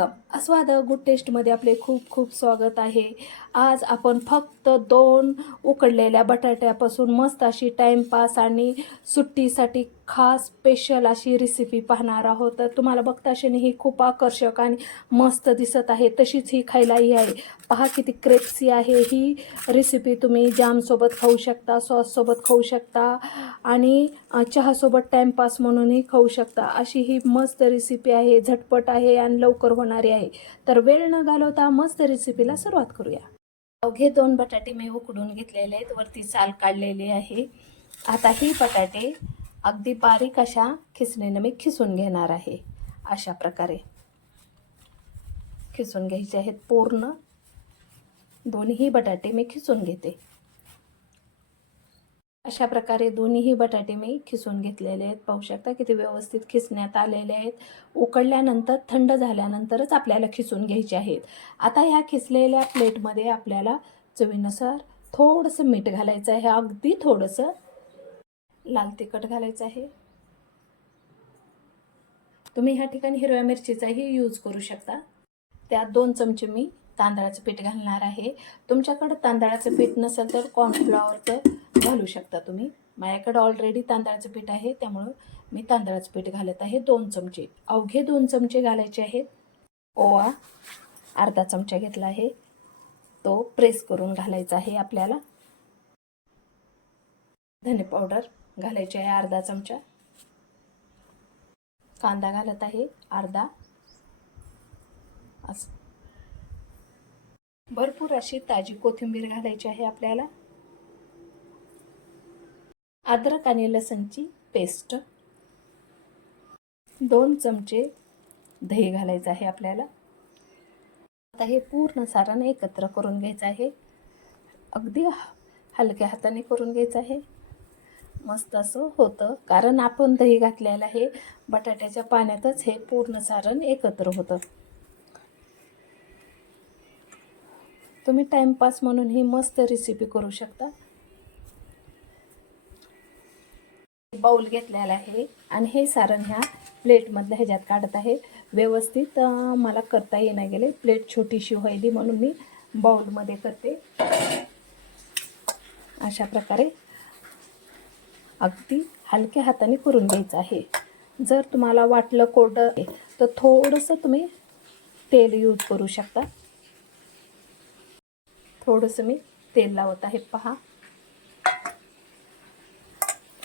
Welcome. अस्वाद good टेस्टमध्ये आपले खूप खूप स्वागत आहे. आज आपण फक्त दोन उकडलेल्या बटाट्यापासून मस्त अशी टाईमपास आणि सुट्टीसाठी खास स्पेशल अशी रेसिपी पाहणार आहोत. तर तुम्हाला बघता ही खूप आकर्षक आणि मस्त दिसत आहे. तशीच ही खायलाही आहे. पहा किती क्रेप्सी आहे ही रेसिपी तुम्ही. जामसोबत खाऊ शकता सॉससोबत खाऊ शकता आणि चहासोबत टाईमपास म्हणूनही खाऊ शकता. अशी ही मस्त रेसिपी आहे. झटपट आहे आणि लवकर होणारी आहे. तर वेळ न घालवता मस्त रेसिपीला सुरुवात करूया. अवघे दोन बटाटे मी उकडून घेतलेले आहेत. वरती साल काढलेली आहे. आता ही बटाटे अगदी बारीक अशा खिसणीनं मी खिसून घेणार आहे. अशा प्रकारे. खिसून घ्यायचे आहेत पूर्ण. दोन्हीही बटाटे मी खिसून घेते. अशा प्रकारे दोन्हीही बटाटे मी खिसून घेतलेले आहेत. पाहू शकता किती व्यवस्थित खिसण्यात आलेले आहेत. उकडल्यानंतर थंड झाल्यानंतरच आपल्याला खिसून घ्यायचे आहेत. आता ह्या खिसलेल्या प्लेटमध्ये आपल्याला चवीनुसार थोडंसं मीठ घालायचं आहे. अगदी थोडंसं लाल तिखट घालायचं आहे. तुम्ही ह्या ठिकाणी हिरव्या मिरचीचाही यूज करू शकता. त्यात दोन चमचे मी तांदळाचं पीठ घालणार आहे. तुमच्याकडं तांदळाचं पीठ नसेल तर कॉर्नफ्लॉवरचं घालू शकता तुम्ही. माझ्याकडं ऑलरेडी तांदळाचं पीठ आहे त्यामुळं मी तांदळाचं पीठ घालत आहे दोन चमचे. अवघे दोन चमचे घालायचे आहेत. ओवा अर्धा चमचा घेतला आहे. तो प्रेस करून घालायचा आहे आपल्याला. धने पावडर घालायची आहे अर्धा चमचा. कांदा घालत आहे अर्धा. असं. भरपूर अशी ताजी कोथिंबीर घालायची आहे आपल्याला. अद्रक आणि लसणची पेस्ट. दोन चमचे दही घालायचं आहे आपल्याला. आता हे पूर्ण सारण एकत्र करून घ्यायचं आहे. अगदी हलक्या हाताने करून घ्यायचं आहे. मस्त असं होतं. कारण आपण दही घातलेलं आहे बटाट्याच्या पाण्यातच हे पूर्ण सारण एकत्र होतं. तुम्ही टाईमपास म्हणून ही मस्त रेसिपी करू शकता. बाऊल घेतलेला आहे आणि हे सारण ह्या प्लेटमधल्या ह्याच्यात काढत आहे. व्यवस्थित मला करता येणार गेले. प्लेट छोटीशी व्हायली म्हणून मी बाऊलमध्ये करते. अशा प्रकारे अगदी हलक्या हाताने करून घ्यायचं आहे. जर तुम्हाला वाटलं कोरडं तर थोडंसं तुम्ही तेल यूज करू शकता. थोडंसं मी तेल लावत आहे पहा.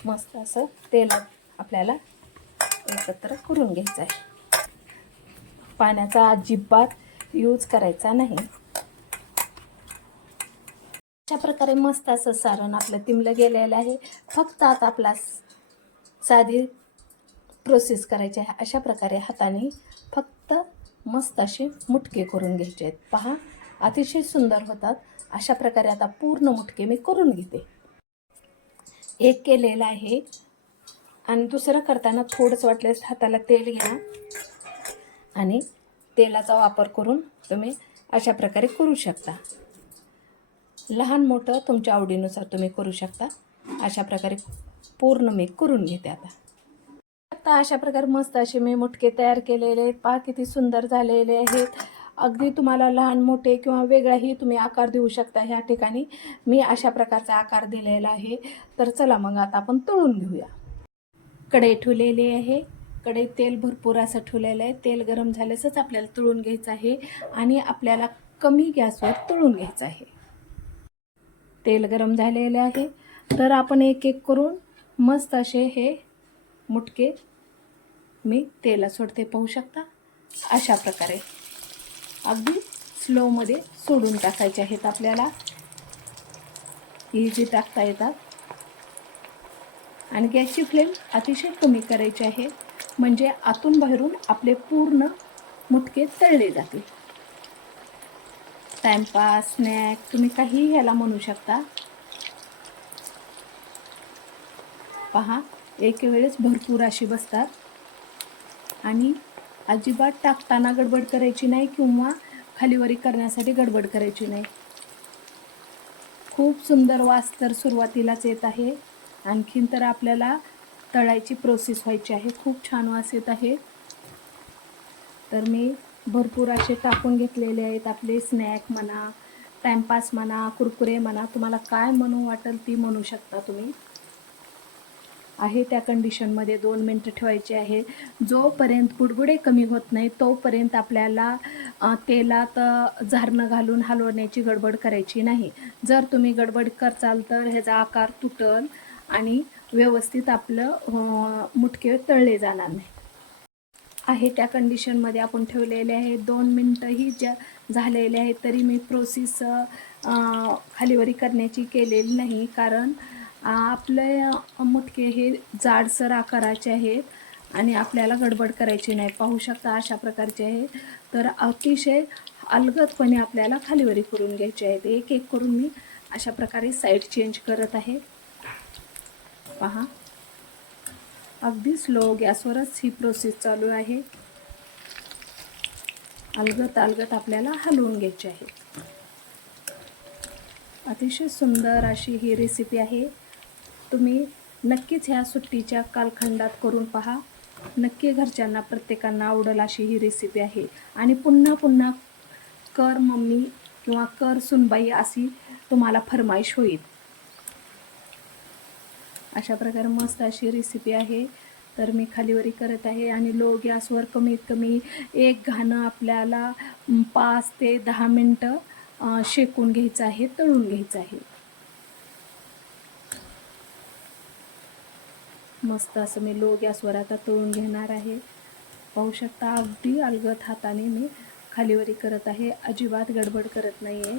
मस्त असं तेल आपल्याला एकत्र करून घ्यायचं आहे. पाण्याचा अजिबात यूज करायचा नाही. अशा प्रकारे मस्त असं सारण आपलं तिमलं गेलेलं आहे. फक्त आता आपला साधी प्रोसेस करायची आहे. अशा प्रकारे हाताने फक्त मस्त असे मुटके करून घ्यायचे आहेत. पहा अतिशय सुंदर होतात. अशा प्रकारे आता पूर्ण मुटके मी करून घेते. एक केलेलं आहे. आणि दुसरं करताना थोडंसं वाटल्यास हाताला तेल घ्या. आणि तेलाचा वापर करून तुम्ही अशा प्रकारे करू शकता. लहान मोठं तुमच्या आवडीनुसार तुम्ही करू शकता. अशा प्रकारे पूर्ण मी करून घेते आता. आता अशा प्रकारे मस्त असे मी मुटके तयार केलेले आहेत. पहा किती सुंदर झालेले आहेत. अगदी तुम्हाला लहान मोठे किंवा वेगळाही तुम्ही आकार देऊ शकता ह्या ठिकाणी. मी अशा प्रकारचा आकार दिलेला आहे. तर चला मग आता आपण तळून घेऊया. कढई ठेवलेली आहे. कढईत तेल भरपूर असं ठेवलेलं आहे. तेल गरम झाल्यासच आपल्याला तळून घ्यायचं आहे आणि आपल्याला कमी गॅसवर तळून घ्यायचं आहे. तेल गरम झालेले आहे. तर आपण एक एक करून मस्त असे हे मुटके मी तेला सोडते. पाहू शकता? अशा प्रकारे. अगदी स्लोमध्ये सोडून टाकायचे आहेत आपल्याला. इझी टाकता येतात. आणि गॅसची फ्लेम अतिशय कमी करायची आहे. म्हणजे आतून बाहेरून आपले पूर्ण मुटके तळले जातील. टाइमपास स्नॅक तुम्ही काही ह्याला म्हणू शकता. पहा एक वेळेस भरपूर अशी बसतात. आणि अजिबात टाकताना गडबड करायची नाही किंवा खालीवरी करण्यासाठी गडबड करायची नाही. खूप सुंदर वास तर सुरुवातीलाच येत आहे. आणखीन तर आपल्याला तळायची प्रोसेस व्हायची आहे. खूप छान वास येत आहे. तर मी भरपूर असे टाकून घेतलेले आहेत. आपले स्नॅक म्हणा टाईमपास म्हणा कुरकुरे म्हणा तुम्हाला काय म्हणू वाटेल ती म्हणू शकता तुम्ही. आहे त्या कंडिशनमध्ये दोन मिनटं ठेवायचे आहे. जोपर्यंत गुडगुडे कमी होत नाही तोपर्यंत आपल्याला तेलात झारणं घालून हलवण्याची गडबड करायची नाही. जर तुम्ही गडबड करचाल तर ह्याचा आकार तुटल आणि व्यवस्थित आपलं मुटके तळले जाणार नाही. आहे त्या कंडिशनमध्ये आपण ठेवलेले आहे. दोन मिनटंही ज्या झालेले आहेत तरी मी प्रोसेस खालीवरी करण्याची केलेली नाही. कारण आपले मुटके हे जाडसर आकाराचे आहेत आणि आपल्याला गडबड करायची नाही. पाहू शकता अशा प्रकारचे आहे तर अतिशय अलगदपणे आपल्याला खालीवरी करून घ्यायचे आहेत. एक एक करून मी अशा प्रकारे साईड चेंज करत आहे. पहा. अगदी स्लो गॅसवरच ही प्रोसेस चालू आहे. अलगत अलगत आपल्याला हलवून घ्यायची आहे. अतिशय सुंदर अशी ही रेसिपी आहे. तुम्ही नक्कीच ह्या सुट्टीच्या कालखंडात करून पहा. नक्की घरच्यांना प्रत्येकांना आवडेल अशी ही रेसिपी आहे. आणि पुन्हा पुन्हा कर मम्मी किंवा कर सुनबाई अशी तुम्हाला फरमाईश होईल. अशा प्रकारे मस्त अशी रेसिपी आहे. तर मी खालीवरी करत आहे आणि लो गॅसवर कमीत कमी एक घाणं आपल्याला पाच ते दहा मिनटं शेकून घ्यायचं आहे तळून घ्यायचं आहे. मस्त असं मी लो गॅसवर आता तळून घेणार आहे. पाहू शकता अगदी अलगत हाताने मी खालीवरी करत आहे. अजिबात गडबड करत नाही आहे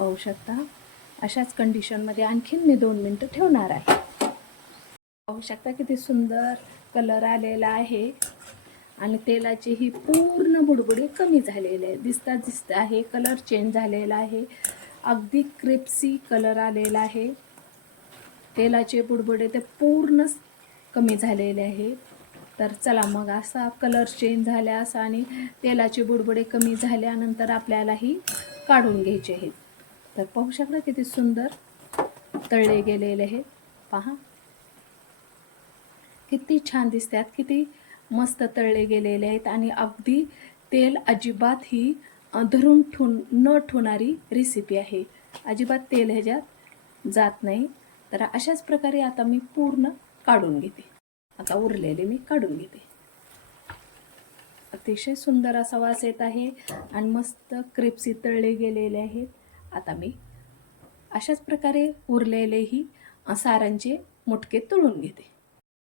पाहू शकता. अशाच कंडिशनमध्ये आणखीन मी दोन मिनटं ठेवणार आहे. पाहू शकता किती सुंदर कलर आलेला आहे. आणि तेलाची ही पूर्ण बुडबुडी कमी झालेली आहे. दिसता दिसता आहे कलर चेंज झालेला आहे. अगदी क्रिप्सी कलर आलेला आहे. तेलाचे बुडबुडे ते पूर्णच कमी झालेले आहे. तर चला मग असा कलर चेंज झाल्यास आणि तेलाचे बुडबुडे कमी झाल्यानंतर आपल्याला ही काढून घ्यायचे आहेत. तर पाहू शकता किती सुंदर तळले गेलेले आहेत पहा. किती छान दिसतात किती मस्त तळले गेलेले आहेत आणि अगदी तेल अजिबात ही धरून ठुन न ठेवणारी रेसिपी आहे. अजिबात तेल ह्याच्यात जात नाही. तर अशाच प्रकारे आता मी पूर्ण काढून घेते. आता उरलेले मी काढून घेते. अतिशय सुंदर असा वास येत आहे आणि मस्त क्रिप्सी तळले गेलेले आहेत. आता मी अशाच प्रकारे उरलेलेही सारांचे मुटके तळून घेते.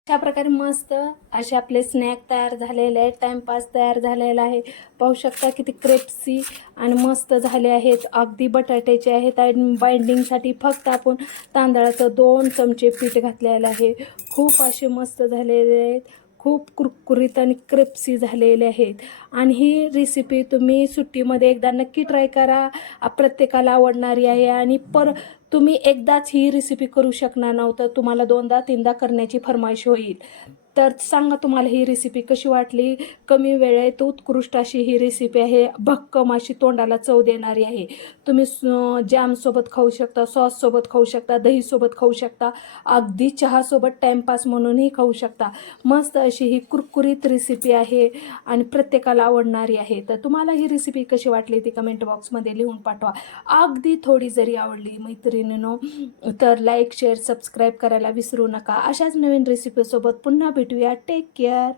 अशा प्रकारे मस्त असे आपले स्नॅक तयार झालेले आहेत टाईमपास तयार झालेला आहे. पाहू शकता किती क्रेप्सी आणि मस्त झाले आहेत. अगदी बटाट्याचे आहेत आणि बाइंडिंगसाठी फक्त आपण तांदळाचं दोन चमचे पीठ घातलेलं आहे. खूप असे मस्त झालेले आहेत. खूप कुरकुरीत आणि क्रिप्सी झालेले आहेत. आणि ही रेसिपी तुम्ही सुट्टीमध्ये एकदा नक्की ट्राय करा. प्रत्येकाला आवडणारी आहे आणि पर तुम्ही एकदाच ही रेसिपी करू शकणार नव्हतं. तुम्हाला दोनदा तीनदा करण्याची फरमाईश होईल. तर सांगा तुम्हाला ही रेसिपी कशी वाटली? कमी वेळेत उत्कृष्ट अशी ही रेसिपी आहे. भक्कम अशी तोंडाला चव देणारी आहे. तुम्ही जॅमसोबत खाऊ शकता सॉससोबत खाऊ शकता दहीसोबत खाऊ शकता अगदी चहासोबत टाईमपास म्हणूनही खाऊ शकता. मस्त अशी ही कुरकुरीत रेसिपी आहे आणि प्रत्येकाला आवडणारी आहे. तर तुम्हाला ही रेसिपी कशी वाटली ती कमेंट बॉक्समध्ये लिहून पाठवा. अगदी थोडी जरी आवडली मैत्रिणीनो तर लाईक शेअर सबस्क्राईब करायला विसरू नका. अशाच नवीन रेसिपीसोबत पुन्हा it. We are take care.